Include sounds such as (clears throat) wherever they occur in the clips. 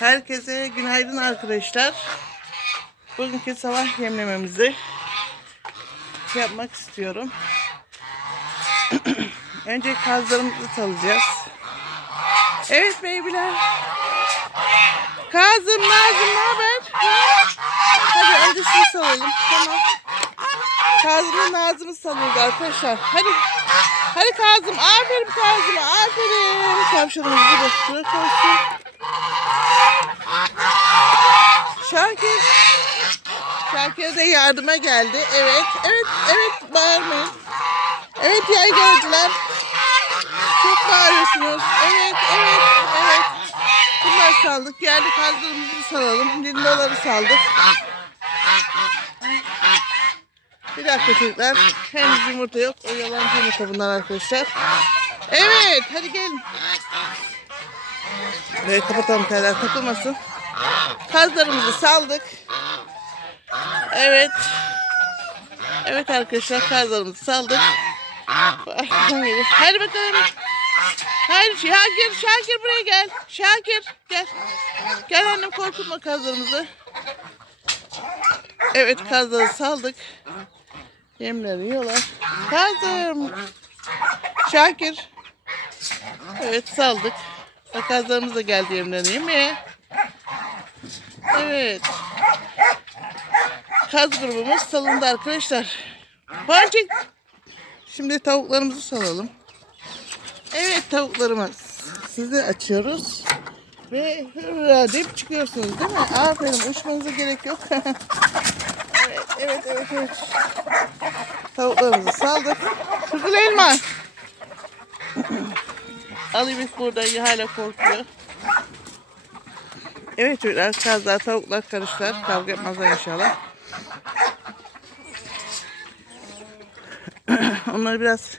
Herkese günaydın arkadaşlar. Bugünkü sabah yemlememizi yapmak istiyorum. (clears throat) Önce kazlarımızı salacağız. Evet beybiler. Kazım, Nazım ne haber? Hadi önce sizi salalım. Tamam. Kazım'la Nazım'ı salıyoruz arkadaşlar. Hadi. Hadi Kazım. Aferin Kazım'a. Aferin. Tavşanımızı da şuraya koysun. Şakir. Şakir de yardıma geldi. Evet. Evet. Evet. Bağırmayın. Evet yaygaracılar. Çok bağırıyorsunuz. Evet. Evet. Evet. Bunları saldık. Geldik kazlarımızı salalım. Lindoları saldık. Bir dakika çocuklar. Henüz yumurta yok. O yalancı yumurta bunlar arkadaşlar. Evet. Hadi gelin. Böyle kapatalım teller takılmasın. Kazlarımızı saldık. Evet. Evet arkadaşlar kazlarımızı saldık. Hadi bakalım. Hayır Şakir, Şakir buraya gel. Şakir gel. Gel annem korkutma kazlarımızı. Evet kazları saldık. Yemleri yiyorlar. Kazım. Şakir. Evet saldık. Kazlarımız da geldi yemlerini yemeye. Evet. Kaz grubumuz salındı arkadaşlar. Pancik. Şimdi tavuklarımızı salalım. Evet tavuklarımız. Sizi açıyoruz. Ve hırra deyip çıkıyorsunuz değil mi? Aferin uçmanıza gerek yok. (laughs) evet, evet, evet, evet. Tavuklarımızı saldık. Kızıl elma. (laughs) Alibik burada hala korkuyor. Evet çocuklar kazlar tavuklar karışlar. Kavga etmezler inşallah. (clears throat) Onları biraz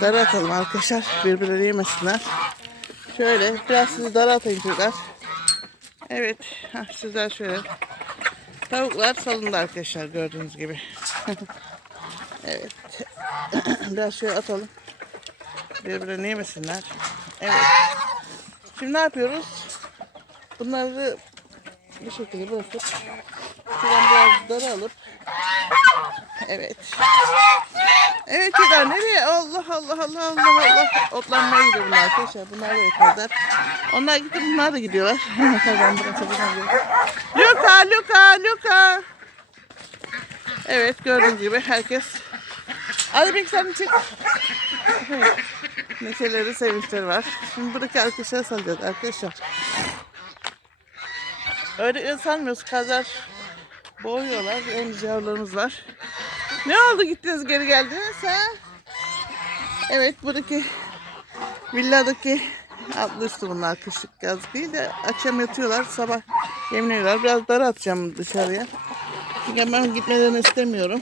dara atalım arkadaşlar. Birbirleri yemesinler. Şöyle biraz sizi dara atayım çocuklar. Evet. Heh, sizler şöyle. Tavuklar salındı arkadaşlar gördüğünüz gibi. (laughs) evet. (clears throat) biraz şöyle atalım. Birbirlerini yemesinler. Evet. Şimdi ne yapıyoruz? Bunları bu şekilde bırakıp şuradan biraz dara alıp Evet. Evet çocuklar nereye? Allah Allah Allah Allah Allah. Otlanmaya gidiyor bunlar arkadaşlar. Bunlar da yaparlar. Onlar gitti bunlar da gidiyorlar. (laughs) Buradan geliyor. Luka Luka Luka. Evet gördüğünüz gibi herkes. Hadi sen çık. Evet. Neşeleri sevinçleri var. Şimdi buradaki arkadaşları salacağız arkadaşlar. Öyle sanmıyoruz kazar boğuyorlar. Henüz yavrularımız var. Ne oldu gittiniz geri geldiniz ha? Evet buradaki villadaki altlı üstü bunlar kışlık yazlık değil de akşam yatıyorlar sabah yemliyorlar. Biraz dara atacağım dışarıya. Çünkü ben gitmelerini istemiyorum.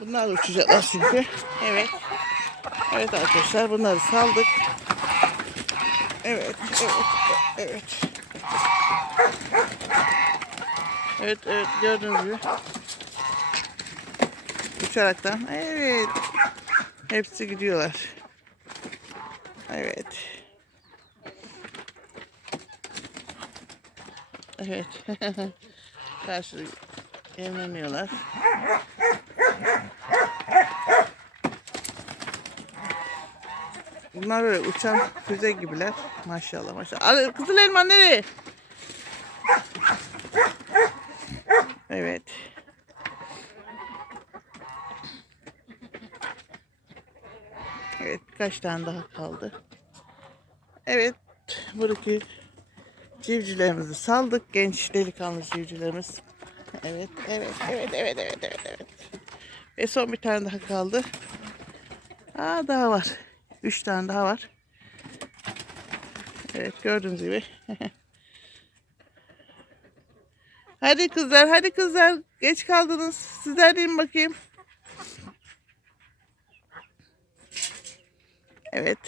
Bunlar uçacaklar çünkü. Evet. Evet arkadaşlar bunları saldık. Evet, evet, evet. Evet, evet gördüğünüz gibi. Uçaraktan. Evet. Hepsi gidiyorlar. Evet. Evet. (laughs) Karşılık evleniyorlar. Bunlar böyle uçan füze gibiler. Maşallah maşallah. Al, Kızıl elma nereye? Evet. Evet birkaç tane daha kaldı. Evet buradaki civcivlerimizi saldık. Genç delikanlı civcivlerimiz. Evet evet evet evet evet evet evet. Ve son bir tane daha kaldı. Aa daha var. Üç tane daha var. Evet gördüğünüz gibi. (laughs) hadi kızlar hadi kızlar. Geç kaldınız. Sizler deyin bakayım. Evet.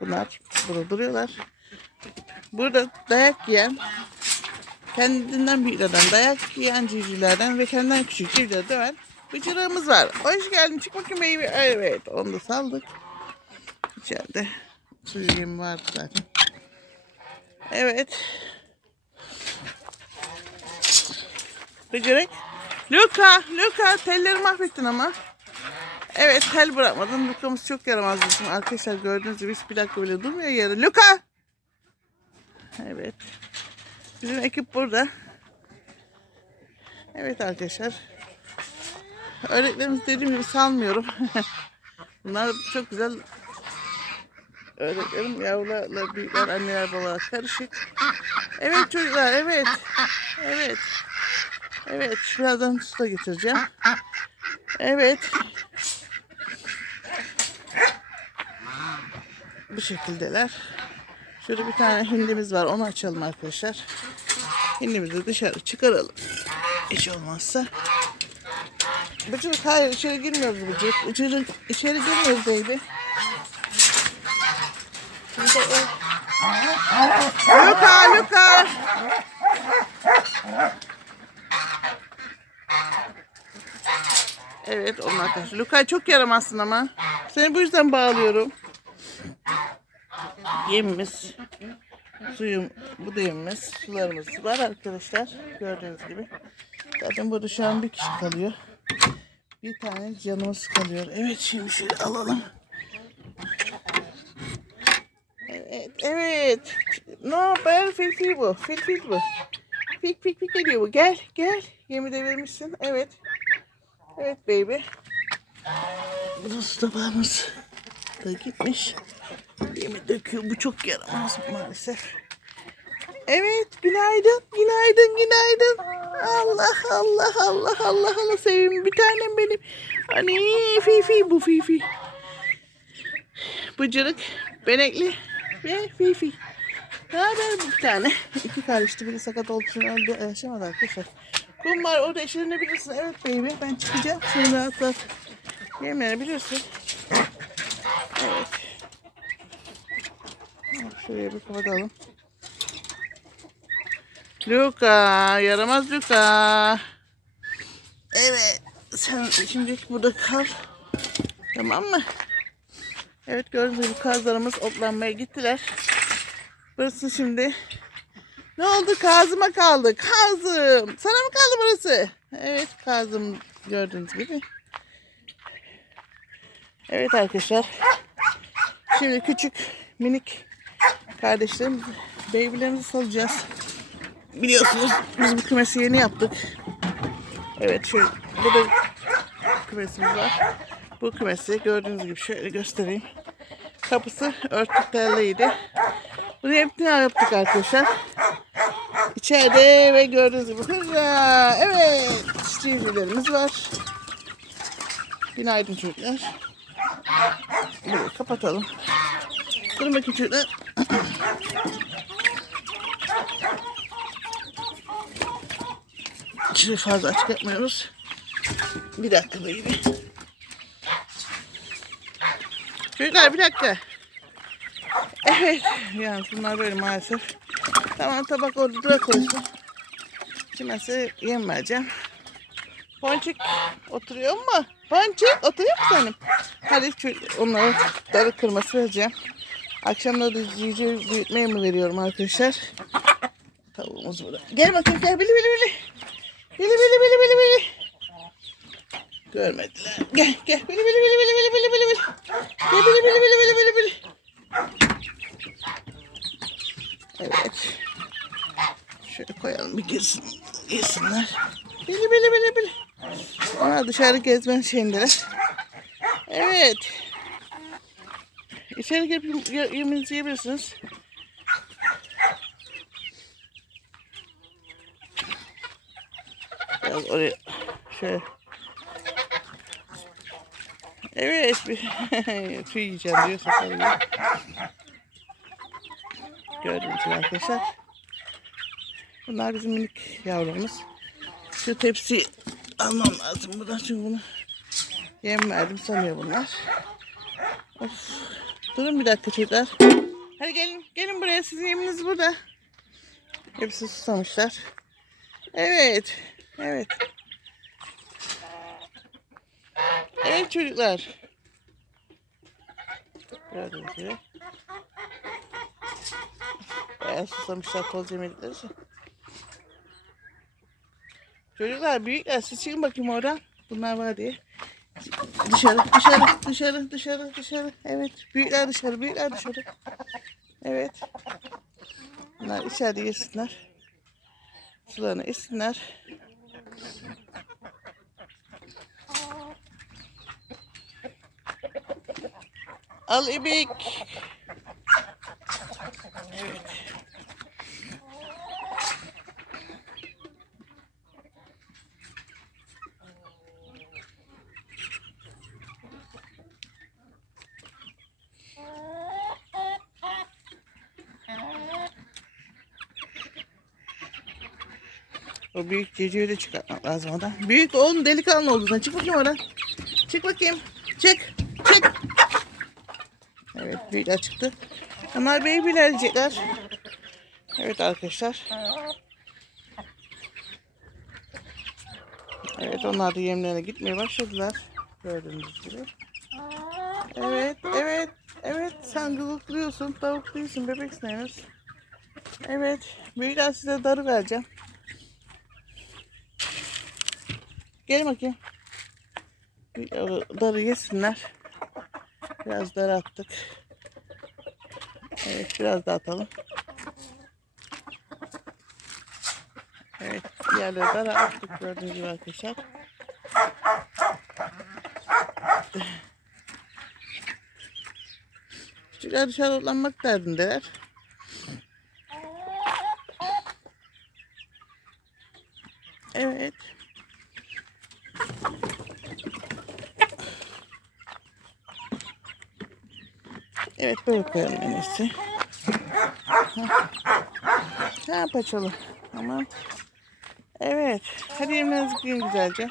Bunlar burada duruyorlar. Burada dayak yiyen kendinden büyüklerden dayak yiyen civcivlerden ve kendinden küçük civcivleri döven bıcırığımız var. Hoş geldin. Çık bakayım baby. Evet. Onu da saldık. İçeride suyum var zaten. Evet. Bıcırık. Luka, Luka telleri mahvettin ama. Evet tel bırakmadın. Luka'mız çok yaramaz bizim. Arkadaşlar gördüğünüz gibi hiç bir dakika bile durmuyor yere. Luka! Evet. Bizim ekip burada. Evet arkadaşlar. Öğretmenimiz dediğim gibi salmıyorum. (laughs) Bunlar çok güzel öğretmenim yavrularla büyükler anneler babalar karışık. Evet çocuklar evet. Evet. Evet birazdan su da getireceğim. Evet. Bu şekildeler. Şurada bir tane hindimiz var. Onu açalım arkadaşlar. Hindimizi dışarı çıkaralım. Hiç olmazsa. Bıcırık hayır içeri girmiyoruz Bıcırık. İçeri, içeri girmiyoruz baby. Luka, Luka. Evet onun arkadaşı. Luka çok yaramazsın ama. Seni bu yüzden bağlıyorum. Yemimiz, suyum, bu da yemimiz, sularımız var arkadaşlar. Gördüğünüz gibi. Zaten burada şu an bir kişi kalıyor. Bir tane canımız kalıyor. Evet şimdi şöyle alalım. Evet, evet. No, ben fil fil bu. Fil fil bu. Pik pik pik ediyor bu. Gel, gel. Yemi de vermişsin. Evet. Evet baby. Burası tabağımız da gitmiş. Yemi döküyor. Bu çok yaramaz maalesef. Evet, günaydın, günaydın, günaydın. Allah, Allah, Allah, Allah, Allah seveyim. Bir tanem benim. Hani Fifi bu Fifi. Bıcırık, benekli ve Fifi. Ne haber bir tane? İki kardeşti. Biri sakat olduğu için. Yaşamadı arkadaşlar. Kum var orada eşelenebilirsin. Evet baby ben çıkacağım. Seni rahat rahat yemeyebilirsin. Evet. Şuraya bir kapatalım. Luka, yaramaz Luka. Evet, sen şimdi burada kal. Tamam mı? Evet gördüğünüz gibi kazlarımız otlanmaya gittiler. Burası şimdi ne oldu? Kazıma kaldı. Kazım. Sana mı kaldı burası? Evet Kazım gördüğünüz gibi. Evet arkadaşlar. Şimdi küçük minik kardeşlerimiz babylerimizi salacağız. Biliyorsunuz biz bu kümesi yeni yaptık. Evet şöyle burada kümesimiz var. Bu kümesi gördüğünüz gibi şöyle göstereyim. Kapısı örtük telliydi. Bunu hepsini yaptık arkadaşlar. İçeride ve gördüğünüz gibi hurra! (laughs) Evet civcivlerimiz var. Günaydın çocuklar. Burayı kapatalım. Durun bakayım çocuklar. İçini fazla açık yapmıyoruz. Bir dakika baby. Çocuklar bir dakika. Evet. Yani bunlar böyle maalesef. Tamam tabak orada koysun. Kimse yemeyeceğim. Ponçik oturuyor mu? Ponçik oturuyor mu senin? Hadi onları darı kırması vereceğim. Akşamları civciv büyütmeye mi veriyorum arkadaşlar? Tavuğumuz burada. Gel bakayım gel bili bili bili. Bili bili bili bili bili. Görmediler. Gel gel bili bili bili bili bili bili bili. Gel bili bili bili bili bili bili. Evet. Şöyle koyalım bir girsin, girsinler. Bili bili bili bili. Onlar dışarı gezmen şeyindeler. Evet. İçeri girip ye- yemeğinizi yiyebilirsiniz. Biraz oraya şöyle. Evet. (laughs) Su yiyeceğim diyor. Gördüğünüz gibi arkadaşlar. Bunlar bizim minik yavrularımız. Şu tepsi almam lazım buradan çünkü bunu yem verdim sanıyor bunlar. Of. Durun bir dakika çocuklar. Hadi gelin. Gelin buraya. Sizin yeminiz burada. Hepsi susamışlar. Evet. Evet. Evet çocuklar. Gördüğünüz gibi. Bayağı susamışlar toz yemedikleri için. Çocuklar büyükler siz çıkın bakayım oradan. Bunlar var diye. Dışarı, dışarı, dışarı, dışarı, dışarı. Evet, büyükler dışarı, büyükler dışarı. Evet. Bunlar içeride yesinler. Sularını içsinler. Al ibik. Büyük civcivi de çıkartmak lazım oradan. Büyük oğlum delikanlı oldun sen. Çık bakayım oradan. Çık bakayım. Çık. Çık. Evet büyükler çıktı. Onlar baby'ler diyecekler. Evet arkadaşlar. Evet onlar da yemlerine gitmeye başladılar. Gördüğünüz gibi. Evet, evet, evet. Sen gıvıklıyorsun. Tavuk değilsin, bebeksin henüz. Evet. Büyükler size darı vereceğim. Gel bakayım. Darı yesinler. Biraz dar attık. Evet biraz daha atalım. Evet diğerleri dar attık gördüğünüz gibi arkadaşlar. Çocuklar dışarı otlanmak derdindeler. Evet. Evet böyle koyalım en iyisi. Ne yapalım? Tamam. Evet. Hadi yemeğinizi yiyin güzelce.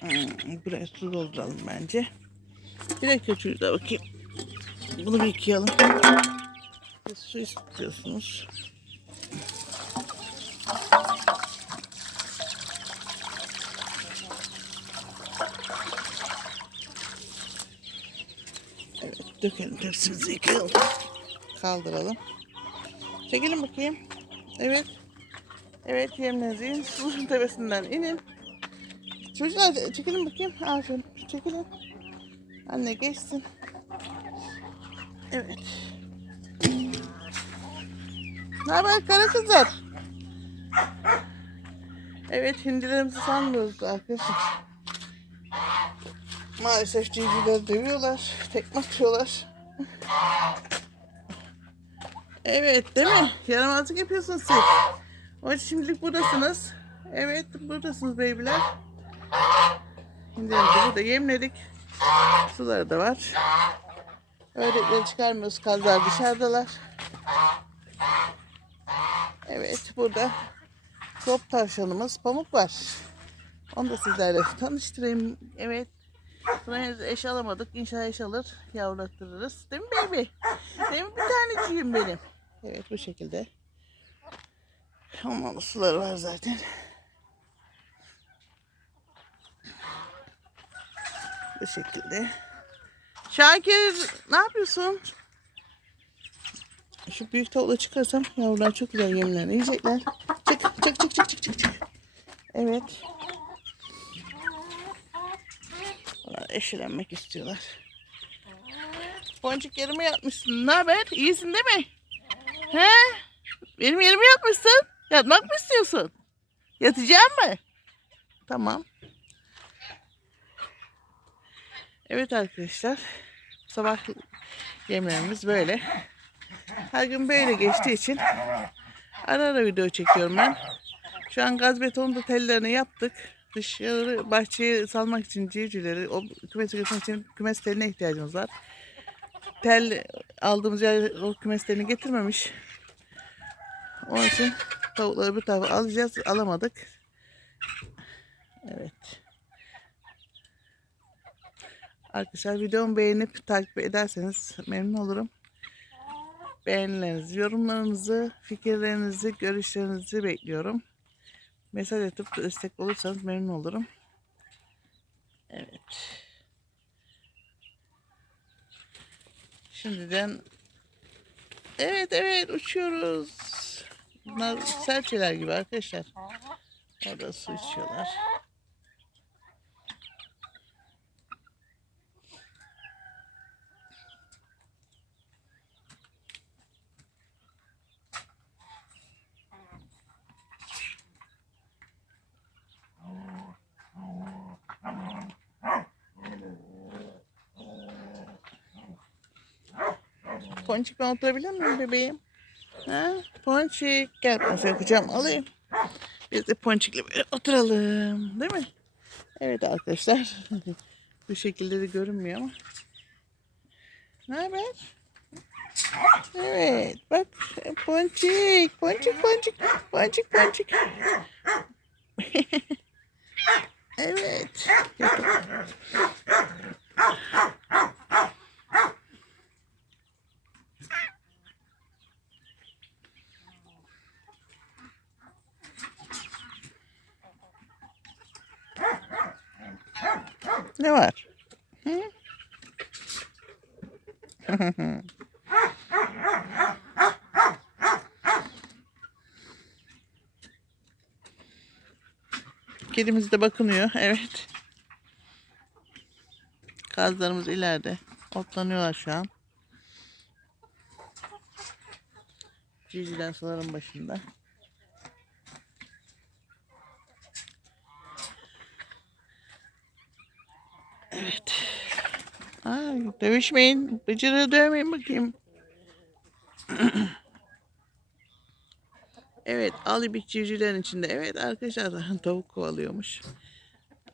Hmm, buraya su dolduralım bence. Bir dakika çocuklar bakayım. Bunu bir yıkayalım. Su istiyorsunuz. Evet dökelim tepsimizi yıkayalım. Kaldıralım. Çekilin bakayım. Evet. Evet yemlerinizi yiyin. Suyun tepesinden inin. Çocuklar çekilin bakayım. Aferin. Çekilin. Anne geçsin. Evet. Ne haber kara kızlar? Evet hindilerimizi sanmıyoruz arkadaşlar. Maalesef civcivleri dövüyorlar. Tekme atıyorlar. Evet değil mi? Yaramazlık yapıyorsunuz siz. O şimdilik buradasınız. Evet buradasınız beybiler. Hindilerimizi burada yemledik. Suları da var. Ördekleri çıkarmıyoruz. Kazlar dışarıdalar. Evet burada top tavşanımız Pamuk var. Onu da sizlerle tanıştırayım. Evet. Buna henüz eş alamadık. İnşallah eş alır. Yavrulatırırız. Değil mi baby? Değil mi bir taneciğim benim? Evet bu şekilde. Ama suları var zaten. Bu şekilde. Şakir ne yapıyorsun? Şu büyük tavla çıkarsam yavrular çok güzel yemlerini yiyecekler. Çık çık çık çık çık çık çık. Evet. Onlar eşelenmek istiyorlar. Boncuk yerime yatmışsın. Ne haber? İyisin değil mi? He? Benim yerime yatmışsın. Yatmak mı istiyorsun? Yatacak mı? Tamam. Evet arkadaşlar. Sabah yemlerimiz böyle. Her gün böyle geçtiği için ara ara video çekiyorum ben. Şu an gaz betonu da tellerini yaptık. Dışarı bahçeye salmak için civcivleri, o kümesi götürmek için kümes teline ihtiyacımız var. Tel aldığımız yer o kümes telini getirmemiş. Onun için tavukları bir tarafa alacağız. Alamadık. Evet. Arkadaşlar videomu beğenip takip ederseniz memnun olurum. beğenilerinizi, yorumlarınızı, fikirlerinizi, görüşlerinizi bekliyorum. Mesaj atıp destek olursanız memnun olurum. Evet. Şimdiden Evet evet uçuyoruz. Bunlar serçeler gibi arkadaşlar. Orada su içiyorlar. Ponçik oturabilir miyim bebeğim? Ha? Ponçik gel ben seni kucağıma alayım. Biz de Ponçik'le böyle oturalım. Değil mi? Evet arkadaşlar. (laughs) Bu şekilde de görünmüyor ama. Ne haber? Evet. Bak Ponçik. Ponçik Ponçik. Ponçik Ponçik. (laughs) evet. Ne var? Hı? (laughs) Kedimiz de bakınıyor. Evet. Kazlarımız ileride. Otlanıyorlar şu an. Suların başında. Evet. Aa, dövüşmeyin. Bıcırığı dövmeyin bakayım. (clears throat) evet alibik civcivlerin içinde. Evet arkadaşlar (laughs) tavuk kovalıyormuş.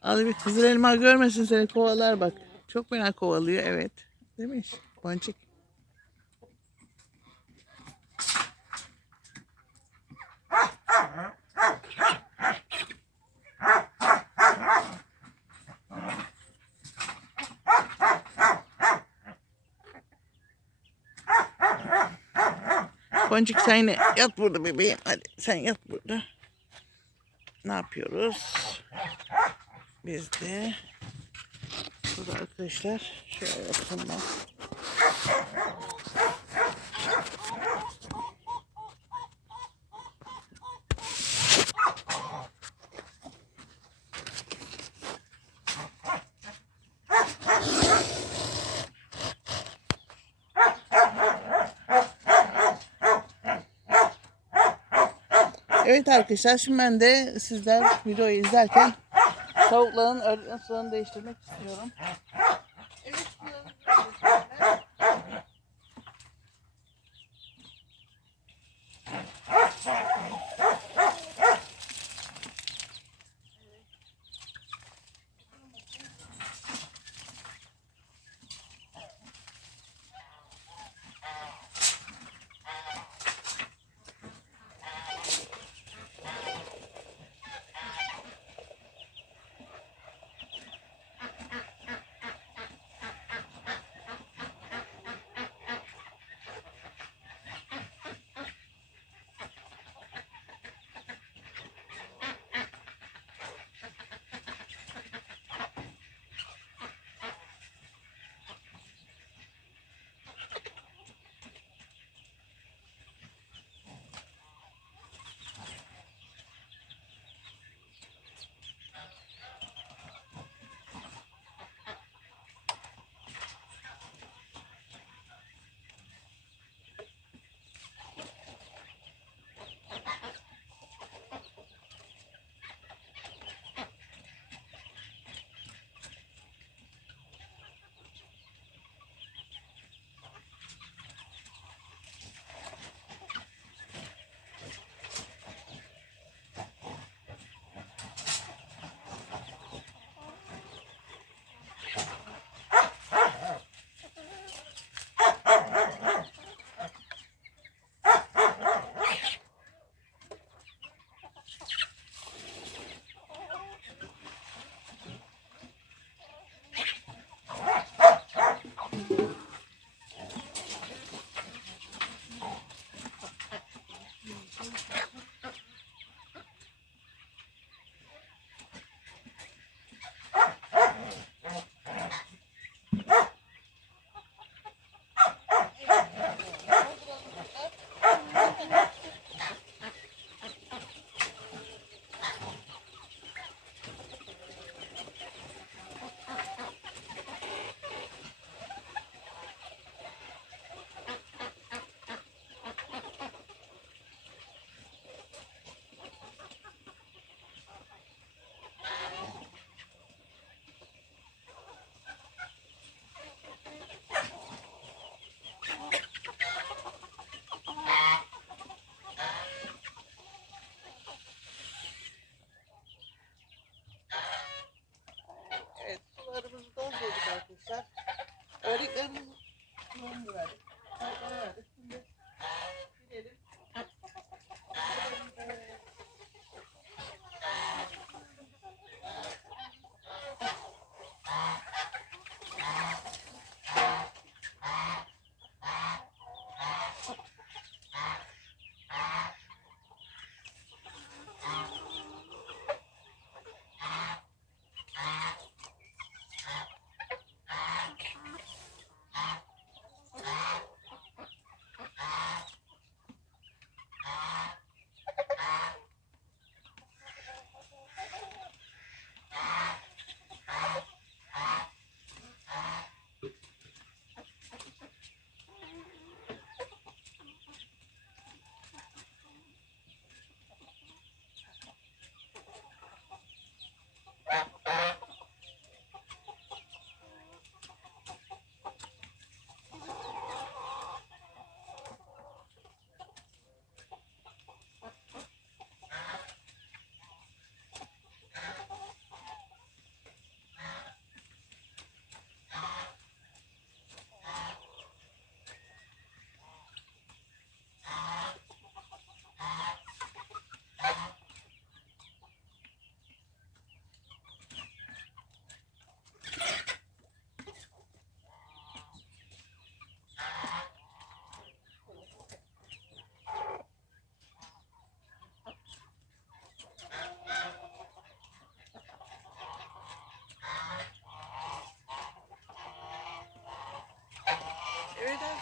Alibik kızıl elma görmesin seni kovalar bak. Çok fena kovalıyor evet. Demiş. Ponçik. Ponçik sen yat burada bebeğim. Hadi sen yat burada. Ne yapıyoruz? Biz de burada arkadaşlar şöyle yapalım ben. Evet arkadaşlar şimdi ben de sizler videoyu izlerken tavukların sularını değiştirmek istiyorum.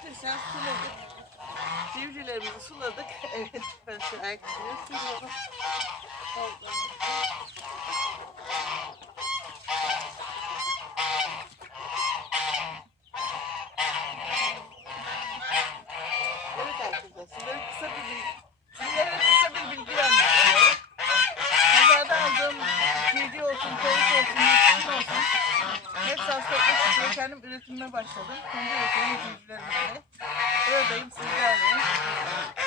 Arkadaşlar suladık. Civcivlerimizi suladık. (laughs) Evet ben şu ayakkabıyı suluyorum. Evet arkadaşlar sizlere kısa bir bilgi, sizlere kısa bir bilgi vermek istiyorum. Pazarda aldığım civciv olsun, tavuk olsun, yetişkin olsun. Hepsi hastalıkla çıkıyor. Kendim üretimine başladım. Kendi üretimim civcivlerimle. Buradayım sizlerleyim.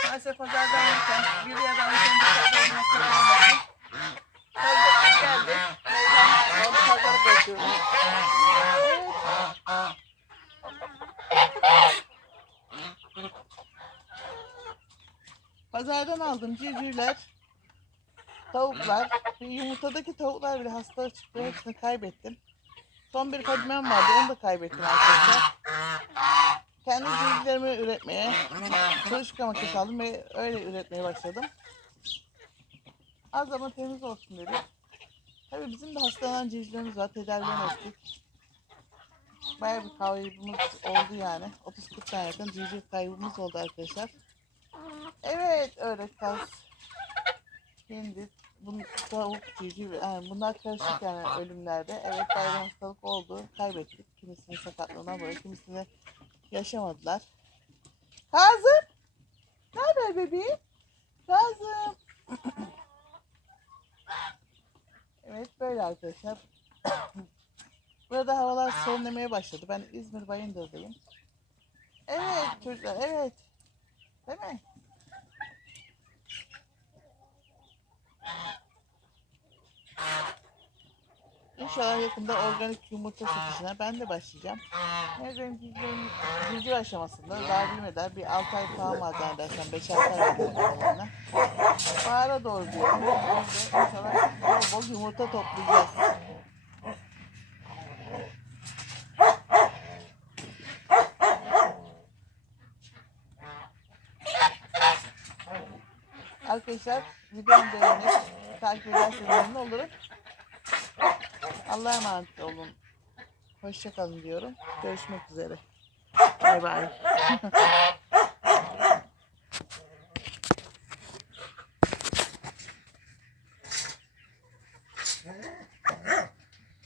Maalesef pazarda alırken bir ya da alırken dikkatli olması olmasın. Pazar geldi. Onu pazara. Pazardan aldım civcivler, tavuklar, yumurtadaki tavuklar bile hasta çıktı. Hepsini kaybettim. Son bir kadimem vardı, onu da kaybettim arkadaşlar. Kendi civcivlerimi üretmeye, çalışka makinesi aldım ve öyle üretmeye başladım. Az ama temiz olsun dedim. Tabii bizim de hastalanan civcivlerimiz var, tedavilen ettik. Bayağı bir kaybımız oldu yani. 30-40 tane yakın civciv kaybımız oldu arkadaşlar. Evet öyle kaz. Şimdi bunu tavuk civciv yani bunlar karışık yani ölümlerde. Evet bayram hastalık oldu. Kaybettik. Kimisinin sakatlığına böyle kimisini yaşamadılar. Kazım! Ne haber bebeğim? Kazım! evet böyle arkadaşlar. Burada havalar serinlemeye başladı. Ben İzmir Bayındır'dayım. Evet çocuklar evet. Değil mi? İnşallah yakında organik yumurta satışına ben de başlayacağım. Benim civcivlerim civciv aşamasında daha büyümeden bir 6 ay falan var zannedersem 5-6 ay kalanına. Bahara doğru diyorum. İnşallah bol bol yumurta toplayacağız. Arkadaşlar videomu beğenip takip ederseniz olurum. Allah'a emanet olun. Hoşçakalın diyorum. Görüşmek üzere. Bay bay. (laughs)